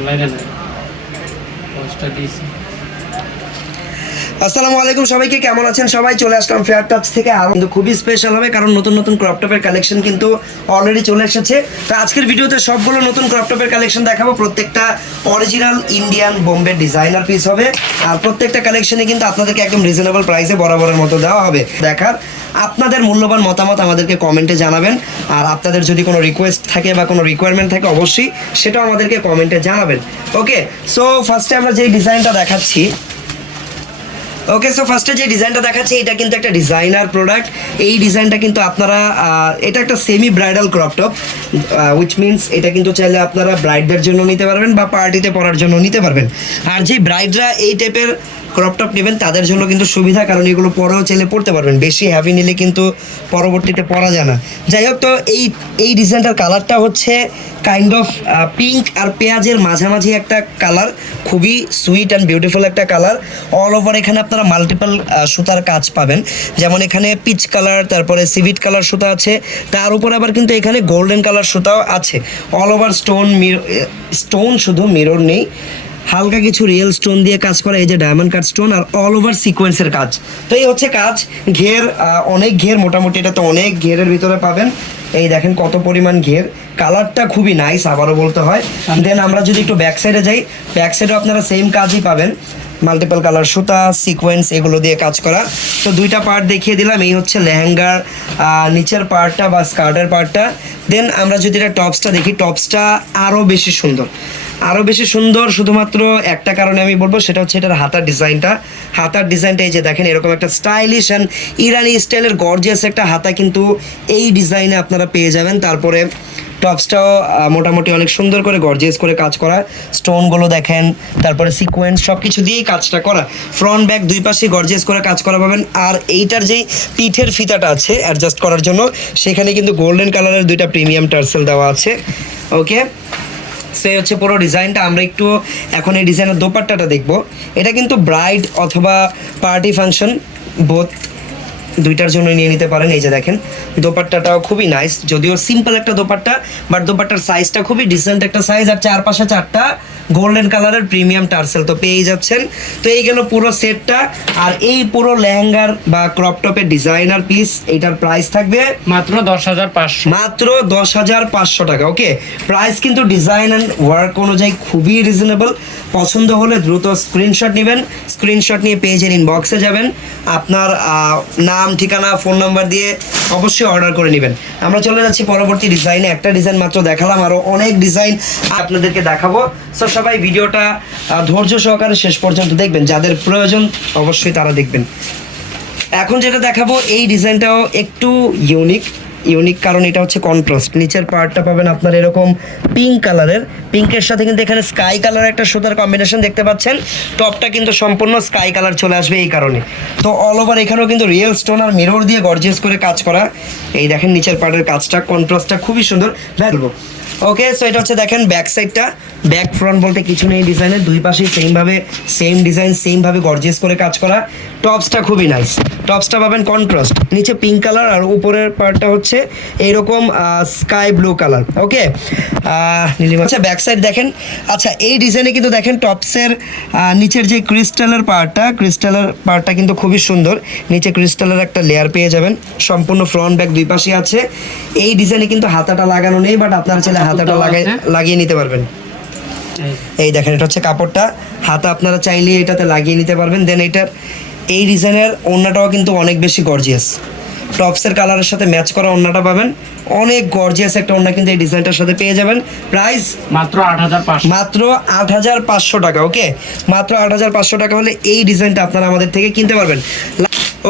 camera na poster DC আসসালামু আলাইকুম, সবাইকে কেমন আছেন? সবাই চলে আসলাম ফেয়ার টাচ থেকে। কিন্তু খুবই স্পেশাল হবে, কারণ নতুন নতুন ক্রপ টপের কালেকশন কিন্তু অলরেডি চলে এসেছে। তো আজকের ভিডিওতে সবগুলো নতুন ক্রপ টপের কালেকশন দেখাবো। প্রত্যেকটা original Indian Bombay designer piece হবে। আর প্রত্যেকটা কালেকশনে কিন্তু আপনাদেরকে একদম রিজনেবল প্রাইসে বরাবরের মতো দেওয়া হবে। দেখার আপনাদের মূল্যবান মতামত আমাদেরকে কমেন্টে জানাবেন। আর আপনাদের যদি কোনো রিকোয়েস্ট থাকে বা কোনো রিকোয়ারমেন্ট থাকে, অবশ্যই সেটাও আমাদেরকে কমেন্টে জানাবেন। ওকে সো ফার্স্টে আমরা যেই ডিজাইনটা দেখাচ্ছি ওকে সো ফার্স্টে যে ডিজাইনটা দেখাচ্ছে, এটা কিন্তু একটা ডিজাইনার প্রোডাক্ট এই ডিজাইনটা কিন্তু আপনারা এটা একটা semi bridal crop top which means এটা কিন্তু চাইলে আপনারা ব্রাইডদের জন্য নিতে পারবেন বা পার্টিতে পরার জন্য নিতে পারবেন। আর যে ব্রাইডরা এই টাইপের ক্রপ টপ নেবেন, তাদের জন্য কিন্তু সুবিধা, কারণ এগুলো পরেও চাইলে পড়তে পারবেন। বেশি হ্যাভি নিলে কিন্তু পরবর্তীতে পরা যায় না। যাই হোক, তো এই এই ডিজাইনটার কালারটা হচ্ছে কাইন্ড অফ পিঙ্ক আর পেঁয়াজের মাঝামাঝি একটা কালার খুবই সুইট অ্যান্ড বিউটিফুল একটা কালার অল ওভার এখানে আপনারা মাল্টিপল সুতার কাজ পাবেন। যেমন এখানে পিচ কালার তারপরে সিভিট কালার সুতা আছে। তার উপর আবার কিন্তু এখানে গোল্ডেন কালার সুতাও আছে। All over stone mirror stone শুধু মিরর নেই। হালকা কিছু রিয়েল স্টোন দিয়ে কাজ করা, এই যে ডায়মন্ড কাট স্টোন আর অল ওভার সিকোয়েন্সের কাজ। তো এই হচ্ছে কাজ। ঘের অনেক ঘের, মোটামুটি এটা তো অনেক ঘেরের ভিতরে পাবেন। এই দেখেন কত পরিমাণ ঘের। কালারটা খুবই নাইস আবারও বলতে হয়। দেন আমরা যদি একটু ব্যাক সাইডে যাই ব্যাক সাইডেও আপনারা সেম কাজই পাবেন। মাল্টিপল কালার সুতা সিকোয়েন্স এগুলো দিয়ে কাজ করা। তো দুইটা পার্ট দেখিয়ে দিলাম। এই হচ্ছে লেহেঙ্গার নিচের পার্টটা বা স্কার্টের পার্টটা দেন আমরা যদি এটা টপসটা দেখি টপসটা আরও বেশি সুন্দর। আরও বেশি সুন্দর শুধুমাত্র একটা কারণে আমি বলব, সেটা হচ্ছে এটার হাতার ডিজাইনটা। হাতার ডিজাইনটা এই যে দেখেন, এরকম একটা স্টাইলিশ অ্যান্ড ইরানি স্টাইলের গর্জিয়াস একটা হাতা কিন্তু এই ডিজাইনে আপনারা পেয়ে যাবেন। তারপরে টপসটাও মোটামুটি অনেক সুন্দর করে গর্জিয়াস করে কাজ করা। স্টোনগুলো দেখেন, তারপরে সিকোয়েন্স সব কিছু দিয়েই কাজটা করা। ফ্রন্ট ব্যাক দুই পাশে গর্জিয়াস করে কাজ করা পাবেন। আর এইটার যেই পিঠের ফিতাটা আছে অ্যাডজাস্ট করার জন্য, সেখানে কিন্তু গোল্ডেন কালারের দুইটা প্রিমিয়াম টার্সেল দেওয়া আছে। ওকে সে হচ্ছে পুরো ডিজাইনটা, আমরা একটু এখন এই ডিজাইনের দোপাট্টাটা দেখব। এটা কিন্তু ব্রাইড অথবা পার্টি ফাংশন বোথ দুইটার জন্য নিয়ে নিতে পারেন। এই যে দেখেন দোপাট্টাটাও খুবই নাইস যদিও সিম্পল একটা দোপাট্টা বাট দোপাট্টার সাইজটা খুবই ডিসেন্ট একটা সাইজ আর চারপাশে চারটা গোল্ডেন কালারের প্রিমিয়াম টার্সেল তো পেয়ে যাচ্ছেন। তো এই গেল পুরো সেটটা আর এই পুরো লেহেঙ্গার বা ক্রপ টপের ডিজাইনার পিস এটার প্রাইস থাকবে মাত্র দশ হাজার পাঁচশো। মাত্র দশ হাজার পাঁচশো টাকা ওকে প্রাইস কিন্তু ডিজাইন অ্যান্ড ওয়ার্ক অনুযায়ী খুবই রিজনেবল পছন্দ হলে দ্রুত স্ক্রিনশট নেবেন। স্ক্রিনশট নিয়ে পেজের ইনবক্সে যাবেন। আপনার নাম, ঠিকানা ফোন নাম্বার দিয়ে অবশ্যই অর্ডার করে নেবেন। আমরা চলে যাচ্ছি পরবর্তী ডিজাইনে একটা ডিজাইন মাত্র দেখালাম আরও অনেক ডিজাইন আপনাদেরকে দেখাবো। সো সবাই ভিডিওটা ধৈর্য সহকারে শেষ পর্যন্ত দেখবেন। যাদের প্রয়োজন, অবশ্যই তারা দেখবেন। এখন যেটা দেখাবো, এই ডিজাইনটাও একটু ইউনিক ইউনিক কারণ এটা হচ্ছে কন্ট্রাস্ট। নিচের পার্টটা পাবেন আপনার এরকম পিঙ্ক কালারের পিঙ্কের সাথে কিন্তু এখানে স্কাই কালার একটা সুতার কম্বিনেশন দেখতে পাচ্ছেন। টপটা কিন্তু সম্পূর্ণ স্কাই কালার চলে আসবে এই কারণে। তো অল ওভার এখানেও কিন্তু রিয়েল স্টোন আর মিরর দিয়ে গর্জিয়াস করে কাজ করা। এই দেখেন নিচের পার্টের কাজটা কন্ট্রাস্টটা খুবই সুন্দর। ভ্যালবো ওকে সো এটা হচ্ছে দেখেন ব্যাক সাইডটা ব্যাক ফ্রন্ট বলতে কিছু নেই ডিজাইনের দুই পাশেই সেমভাবে সেম ডিজাইন সেমভাবে গর্জিয়াস করে কাজ করা। টপসটা খুবই নাইস টপসটা পাবেন কন্ট্রাস্ট নিচে পিঙ্ক কালার আর উপরের পার্টটা হচ্ছে এইরকম sky blue colour okay Nilima আচ্ছা ব্যাক সাইড দেখেন। আচ্ছা এই ডিজাইনে কিন্তু দেখেন টপসের নিচের যে ক্রিস্টালের পার্টটা ক্রিস্টালের পার্টটা কিন্তু খুবই সুন্দর। নিচে ক্রিস্টালের একটা লেয়ার পেয়ে যাবেন। সম্পূর্ণ ফ্রন্ট ব্যাক দুই পাশে আছে। এই ডিজাইনে কিন্তু হাতাটা লাগানো নেই বাট আপনারা চাইলে হাতাটা লাগাই লাগিয়ে নিতে পারবেন। এই দেখেন এটা হচ্ছে কাপড়টা। হাতা আপনারা চাইলে এটাতে লাগিয়ে নিতে পারবেন। দেন এটার এই ডিজাইনের ওড়নাটাও কিন্তু অনেক বেশি গর্জিয়াস টপসের কালারের সাথে ম্যাচ করা ওড়নাটা পাবেন। অনেক গর্জিয়াস একটা ওড়না কিন্তু এই ডিজাইনটার সাথে পেয়ে যাবেন। প্রাইস মাত্র আট হাজার পাঁচশো। মাত্র আট হাজার পাঁচশো টাকা ওকে মাত্র আট হাজার পাঁচশো টাকা হলে এই ডিজাইনটা আপনারা আমাদের থেকে কিনতে পারবেন।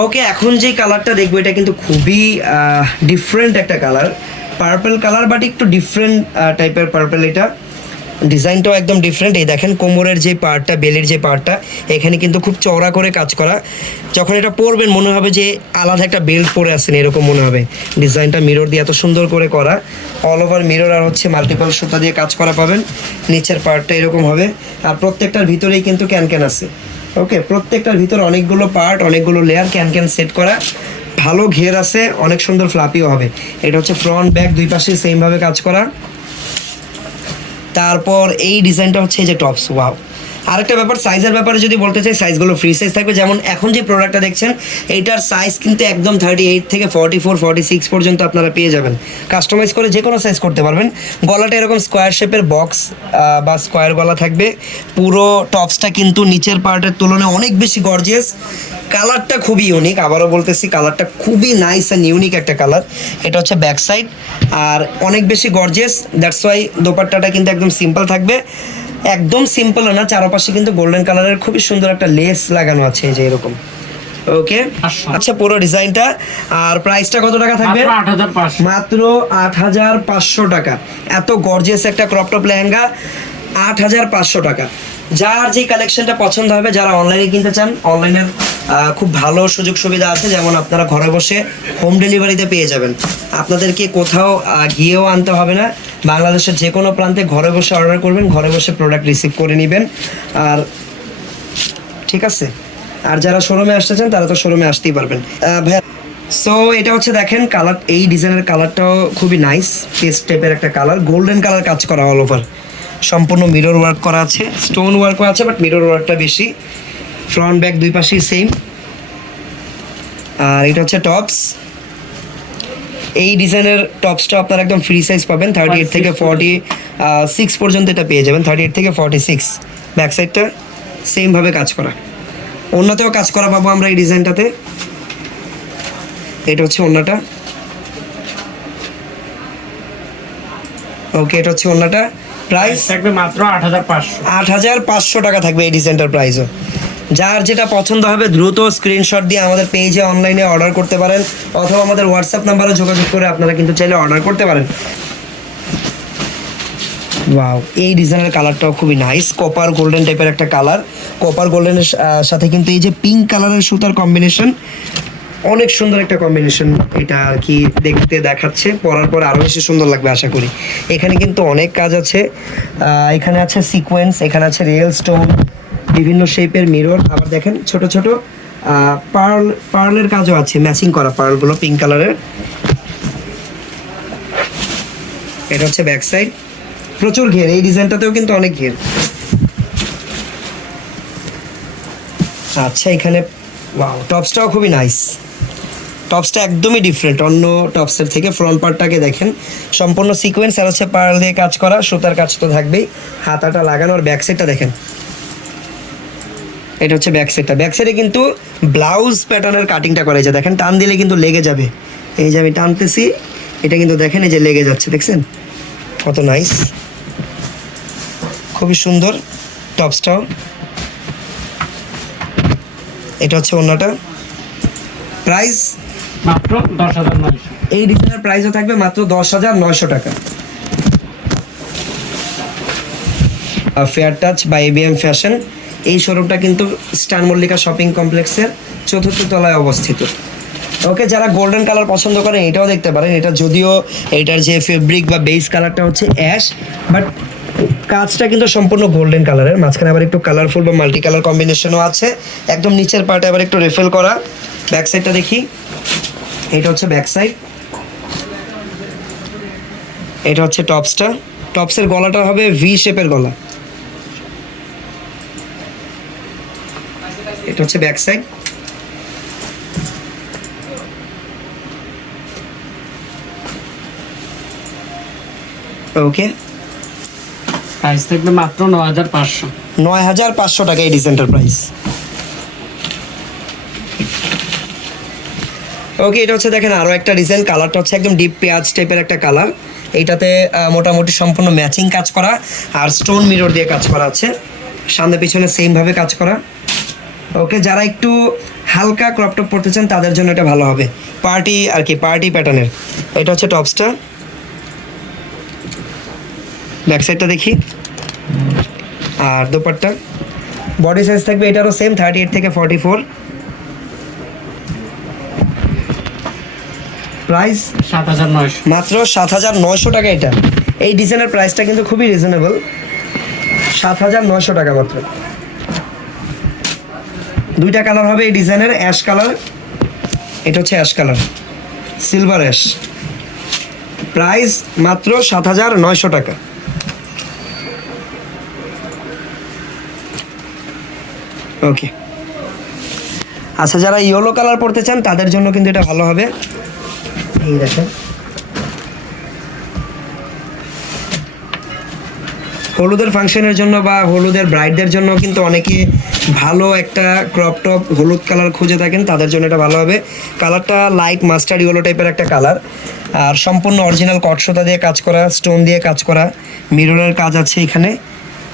ওকে এখন যে কালারটা দেখব এটা কিন্তু খুবই ডিফারেন্ট একটা কালার পার্পল কালার বাট একটু ডিফারেন্ট টাইপের পার্পল এটা। ডিজাইনটাও একদম ডিফারেন্ট এই দেখেন কোমরের যে পার্টটা বেলের যে পার্টটা এখানে কিন্তু খুব চওড়া করে কাজ করা। যখন এটা পরবেন, মনে হবে যে আলাদা একটা বেল্ট পরে আছেন, এরকম মনে হবে। ডিজাইনটা মিরর দিয়ে এত সুন্দর করে করা। অল ওভার মিরর আর হচ্ছে মাল্টিপল সুতা দিয়ে কাজ করা পাবেন। নিচের পার্টটা এরকম হবে। আর প্রত্যেকটার ভিতরেই কিন্তু ক্যান ক্যান আছে। ওকে প্রত্যেকটার ভিতরে অনেকগুলো পার্ট অনেকগুলো লেয়ার ক্যান ক্যান সেট করা। ভালো ঘের আছে, অনেক সুন্দর ফ্লাপিও হবে। এটা হচ্ছে ফ্রন্ট ব্যাক দুই পাশে সেমভাবে কাজ করা। তারপর এই ডিজাইনটা হচ্ছে যে টপস ওয়াও আরেকটা ব্যাপার সাইজের ব্যাপারে যদি বলতে চাই সাইজগুলো ফ্রি সাইজ থাকবে। যেমন এখন যে প্রোডাক্টটা দেখছেন, এইটার সাইজ কিন্তু একদম থার্টি এইট থেকে ফর্টি ফোর ফর্টি সিক্স পর্যন্ত আপনারা পেয়ে যাবেন। কাস্টমাইজ করে যে কোনো সাইজ করতে পারবেন। গলাটা এরকম স্কোয়ার শেপের বক্স বা স্কোয়ার গলা থাকবে। পুরো টপসটা কিন্তু নিচের পার্টের তুলনায় অনেক বেশি গর্জিয়াস কালারটা খুবই ইউনিক আবারও বলতেছি কালারটা খুবই নাইস অ্যান্ড ইউনিক একটা কালার এটা হচ্ছে ব্যাক সাইড আর অনেক বেশি গর্জিয়াস দ্যাটস ওয়াই দোপাট্টাটা কিন্তু একদম সিম্পল থাকবে। একদম সিম্পল না চারপাশে কিন্তু গোল্ডেন কালারের খুবই সুন্দর একটা লেস লাগানো আছে এই যে এরকম। ওকে আচ্ছা। পুরো ডিজাইনটা। আর প্রাইসটা কত টাকা থাকবে? মাত্র আট হাজার পাঁচশো। টাকা। এত গর্জিয়াস একটা ক্রপ টপ লেহেঙ্গা আট হাজার পাঁচশো টাকা। যার যে কালেকশনটা পছন্দ হবে যারা অনলাইনে কিনতে চান অনলাইনের খুব ভালো সুযোগ সুবিধা আছে। যেমন আপনারা ঘরে বসে হোম ডেলিভারিতে পেয়ে যাবেন। আপনাদেরকে কোথাও গিয়েও আনতে হবে না। বাংলাদেশের যে কোনো প্রান্তে ঘরে বসে অর্ডার করবেন, ঘরে বসে প্রোডাক্ট রিসিভ করে নেবেন। আর ঠিক আছে? আর যারা শোরুমে আসতে চান, তারা তো শোরুমে আসতেই পারবেন। ভাইয়া সো এটা হচ্ছে দেখেন কালার এই ডিজাইনের কালারটাও খুবই নাইস পেস্ট টাইপের একটা কালার গোল্ডেন কালার কাজ করা অল ওভার সম্পূর্ণ মিরর ওয়ার্ক করা আছে স্টোন ওয়ার্কও আছে বাট মিরর ওয়ার্কটা বেশি। ফ্রন্ট ব্যাক দুই পাশেই সেম আর এটা হচ্ছে টপস এই ডিজাইনের টপসটা আপনারা একদম ফ্রি সাইজ পাবেন থার্টি এইট থেকে ফর্টি সিক্স পর্যন্ত এটা পেয়ে যাবেন থার্টি এইট থেকে ফর্টি সিক্স ব্যাক সাইডটা সেমভাবে কাজ করা। অন্যতেও কাজ করা পাবো আমরা এই ডিজাইনটাতে এটা হচ্ছে অন্যটা। ওকে এটা হচ্ছে অন্যটা। প্রাইস থাকবে মাত্র আট হাজার পাঁচশো। আট হাজার পাঁচশো টাকা থাকবে এই ডিজাইনটার প্রাইসও যার যেটা পছন্দ হবে দ্রুত স্ক্রিনশট দিয়ে আমাদের পেজে অনলাইনে অর্ডার করতে পারেন, অথবা আমাদের হোয়াটসঅ্যাপ নাম্বারে যোগাযোগ করে আপনারা কিন্তু চাইলে অর্ডার করতে পারেন। ওয়াও এই ডিজাইনের কালারটাও খুবই নাইস কপার গোল্ডেন টাইপের একটা কালার কপার গোল্ডেনের সাথে কিন্তু এই যে পিঙ্ক কালারের সুতার কম্বিনেশন অনেক সুন্দর একটা কম্বিনেশন এটা আর কি দেখতে দেখাচ্ছে, পরার পর আরও বেশি সুন্দর লাগবে আশা করি। এখানে কিন্তু অনেক কাজ আছে এখানে আছে সিকোয়েন্স এখানে আছে রিয়েল স্টোন বিভিন্ন শেপের মিরর আবার দেখেন ছোট ছোট পার্ল পার্লের কাজও আছে ম্যাচিং করা পার্লগুলো পিঙ্ক কালারের এটা হচ্ছে ব্যাক সাইড প্রচুর ঘের, এই ডিজাইনটাতেও কিন্তু অনেক ঘের। আচ্ছা এখানে ওয়াও টপসটাও খুবই নাইস টপসটা একদমই ডিফারেন্ট অন্য টপসের থেকে ফ্রন্ট পার্টটাকে দেখেন। সম্পূর্ণ সিকোয়েন্স আর হচ্ছে পার্ল দিয়ে কাজ করা, সুতার কাজ তো থাকবেই। হাতাটা লাগানোর ব্যাক সাইডটা দেখেন। এটা হচ্ছে ব্যাক সাইডটা ব্যাক সাইডে কিন্তু ব্লাউজ প্যাটার্নের কাটিংটা করা যায় দেখেন টান দিলে কিন্তু লেগে যাবে। এই যে আমি টানতেছি এটা কিন্তু দেখেন এই যে লেগে যাচ্ছে দেখছেন? কত নাইস খুবই সুন্দর টপসটাও। এটা হচ্ছে অন্যটা প্রাইস মাত্র দশ হাজার নয়শো। এই ডিজাইনের প্রাইসও থাকবে মাত্র দশ হাজার নয়শো টাকা। ফেয়ার টাচ বা এবিএম ফ্যাশন এই শোরুমটা কিন্তু স্টার মল্লিকা শপিং কমপ্লেক্সের চতুর্থ তলায় অবস্থিত। ওকে, যারা গোল্ডেন কালার পছন্দ করেন, এটাও দেখতে পারেন। এটা যদিও এটার যে ফেব্রিক বা বেস কালারটা হচ্ছে অ্যাশ বাট কাজটা কিন্তু সম্পূর্ণ গোল্ডেন কালারের মাঝখানে আবার একটু কালারফুল বা মাল্টি কালার কম্বিনেশনও আছে। একদম নিচের পার্টে আবার একটু রেফেল করা। ব্যাক সাইডটা দেখি। এটা হচ্ছে ব্যাক সাইড এটা হচ্ছে টপসটা টপসের গলাটা হবে ভি শেপের গলা। এটা হচ্ছে ব্যাক সাইড ওকে প্রাইস থাকবে মাত্র ন হাজার পাঁচশো। নয় হাজার পাঁচশো টাকা এই ডিজাইনটার প্রাইস ওকে এটা হচ্ছে দেখেন আরও একটা ডিজাইন কালারটা হচ্ছে একদম ডিপ পেঁয়াজ টাইপের একটা কালার এইটাতে মোটামুটি সম্পূর্ণ ম্যাচিং কাজ করা আর স্টোন মিরর দিয়ে কাজ করা আছে। সামনে পিছনে সেমভাবে কাজ করা। ওকে যারা একটু হালকা ক্রপ টপ পড়তে চান তাদের জন্য এটা ভালো হবে। পার্টি আর কি পার্টি প্যাটার্নের এটা হচ্ছে টপসটা ব্যাক সাইডটা দেখি। আর দোপাট্টা। বডি সাইজ থাকবে এটারও সেম থার্টি এইট থেকে ফর্টি ফোর প্রাইস সাত হাজার নয়শো। মাত্র সাত হাজার নয়শো টাকা এটা। এই ডিজাইনের প্রাইসটা কিন্তু খুবই রিজনেবল সাত হাজার নয়শো টাকা মাত্র। দুইটা কালার হবে এই ডিজাইনের, অ্যাশ কালার। এটা হচ্ছে ash colour. Silver ash. Price মাত্র সাত হাজার নয়শো টাকা। ওকে। আচ্ছা যারা ইয়েলো কালার পড়তে চান, তাদের জন্য কিন্তু এটা ভালো হবে। এই দেখেন। হলুদের ফাংশনের জন্য বা হলুদের ব্রাইডদের জন্য কিন্তু অনেকে ভালো একটা ক্রপ টপ হলুদ কালার খুঁজে থাকেন, তাদের জন্য এটা ভালো হবে। কালারটা লাইট মাস্টার্ড ইয়েলো টাইপের একটা কালার আর সম্পূর্ণ অরিজিনাল কটসোতা দিয়ে কাজ করা স্টোন দিয়ে কাজ করা মিররের কাজ আছে এখানে।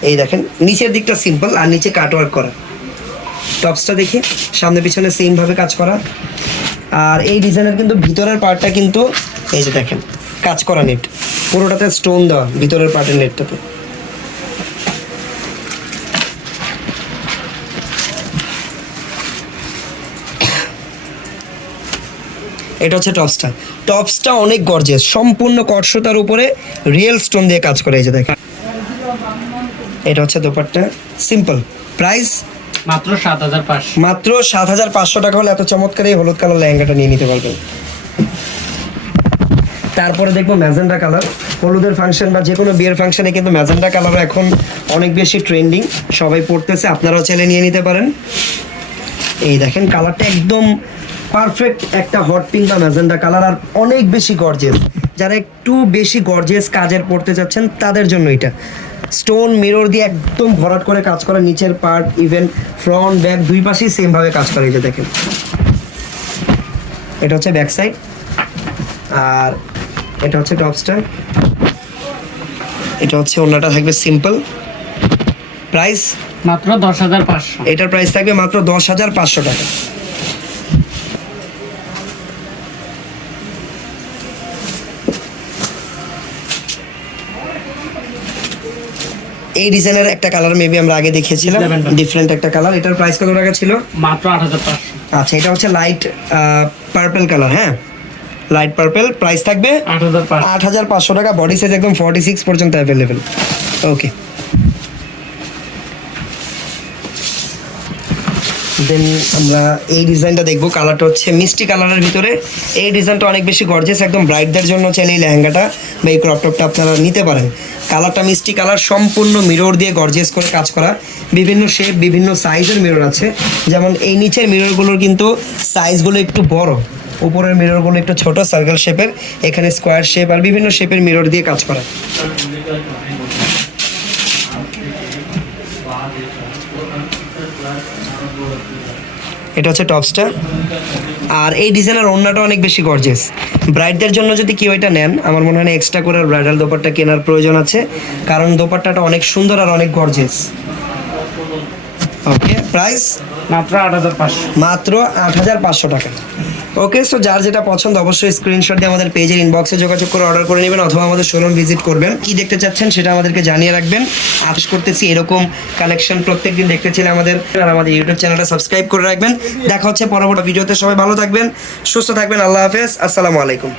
এই দেখেন, নিচের দিকটা সিম্পল আর নিচে কাটওয়ার্ক করা। টপসটা দেখি, সামনে পিছনে সেমভাবে কাজ করা। আর এই ডিজাইনের কিন্তু ভিতরের পার্টটা কিন্তু, এই যে দেখেন, কাজ করা নেট পুরোটাতে স্টোন দেওয়া, ভিতরের পার্টের নেটটাতে এটা হচ্ছে টপসটা টপসটা অনেক গর্জেস সম্পূর্ণ কর্ষতার উপরে রিয়েল স্টোন দিয়ে কাজ করে এই যে দেখেন। এটা হচ্ছে দোপাট্টা। সিম্পল প্রাইস মাত্র সাত হাজার পাঁচশো। মাত্র সাত হাজার পাঁচশো টাকা হলে এত চমৎকার এই হলুদ কালার লেহেঙ্গাটা নিয়ে নিতে পারবেন। তারপরে দেখব ম্যাজেন্ডা কালার। হলুদের ফাংশন বা যে কোনো বিয়ের ফাংশনে কিন্তু ম্যাজেন্ডা কালার এখন অনেক বেশি ট্রেন্ডিং সবাই পড়তেছে আপনারাও চাইলে নিয়ে নিতে পারেন। এই দেখেন কালারটা একদম পারফেক্ট একটা হট পিঙ্ক বা ম্যাজেন্ডা কালার আর অনেক বেশি গর্জেস যারা একটু বেশি গর্জেস কাজের পড়তে যাচ্ছেন তাদের জন্য এটা। স্টোন মিরর দিয়ে একদম ভরাট করে কাজ করা নিচের পার্ট ইভেন ফ্রন্ট ব্যাক দুই পাশেই সেমভাবে কাজ করে যে দেখেন। এটা হচ্ছে ব্যাক সাইড আর এটা হচ্ছে টপসটা এটা হচ্ছে অন্যটা থাকবে সিম্পল প্রাইস মাত্র দশ হাজার পাঁচশো। এটার প্রাইস থাকবে মাত্র দশ হাজার পাঁচশো টাকা। এই ডিজাইনের একটা কালার মেবি আমরা আগে দেখিয়েছিলাম. ডিফারেন্ট একটা কালার এটার প্রাইস কত টাকা ছিল? মাত্র আট হাজার পাঁচশো। আচ্ছা এটা হচ্ছে লাইট পার্পল কালার হ্যাঁ? লাইট পার্পল প্রাইস থাকবে আট হাজার পাঁচশো। আট হাজার পাঁচশো টাকা। বডি সাইজ একদম ফর্টি সিক্স পর্যন্ত অ্যাভেলেবেল ওকে দেন আমরা এই ডিজাইনটা দেখব। কালারটা হচ্ছে মিষ্টি কালারের ভিতরে। এই ডিজাইনটা অনেক বেশি গর্জেস একদম ব্রাইটদের জন্য চাইলে এই লেহেঙ্গাটা বা এই ক্রপ টপটা আপনারা নিতে পারেন। কালারটা মিষ্টি কালার, সম্পূর্ণ মিরর দিয়ে গর্জেস করে কাজ করা। বিভিন্ন শেপ বিভিন্ন সাইজের মিরর আছে। যেমন এই নিচের মিররগুলোর কিন্তু সাইজগুলো একটু বড়। উপরের মিররগুলো একটু ছোট সার্কেল শেপের এখানে স্কোয়ার শেপ আর বিভিন্ন শেপের মিরর দিয়ে কাজ করা। এটা হচ্ছে টপসটা আর এই ডিজাইনের ওড়নাটা অনেক বেশি গর্জেস ব্রাইডদের জন্য যদি কেউ এটা নেন আমার মনে হয় এক্সট্রা করে ব্রাইডাল দোপাট্টা কেনার প্রয়োজন আছে কারণ দোপাট্টাটা অনেক সুন্দর আর অনেক গর্জেস ওকে প্রাইস মাত্র আট হাজার পাঁচশো। মাত্র আট হাজার পাঁচশো টাকা। ওকে সো যার যেটা পছন্দ, অবশ্যই স্ক্রিনশট দিয়ে আমাদের পেজের ইনবক্সে যোগাযোগ করে অর্ডার করে নেবেন অথবা আমাদের শোরুম ভিজিট করবেন। কি দেখতে চাচ্ছেন সেটা আমাদেরকে জানিয়ে রাখবেন। আশ করতেছি এরকম কালেকশন প্রত্যেকদিন দেখতে চাইলে আমাদের আর আমাদের ইউটিউব চ্যানেলটা সাবস্ক্রাইব করে রাখবেন। দেখা হচ্ছে পরবর্তী ভিডিওতে সবাই ভালো থাকবেন, সুস্থ থাকবেন, আল্লাহ হাফেজ, আসসালামু আলাইকুম।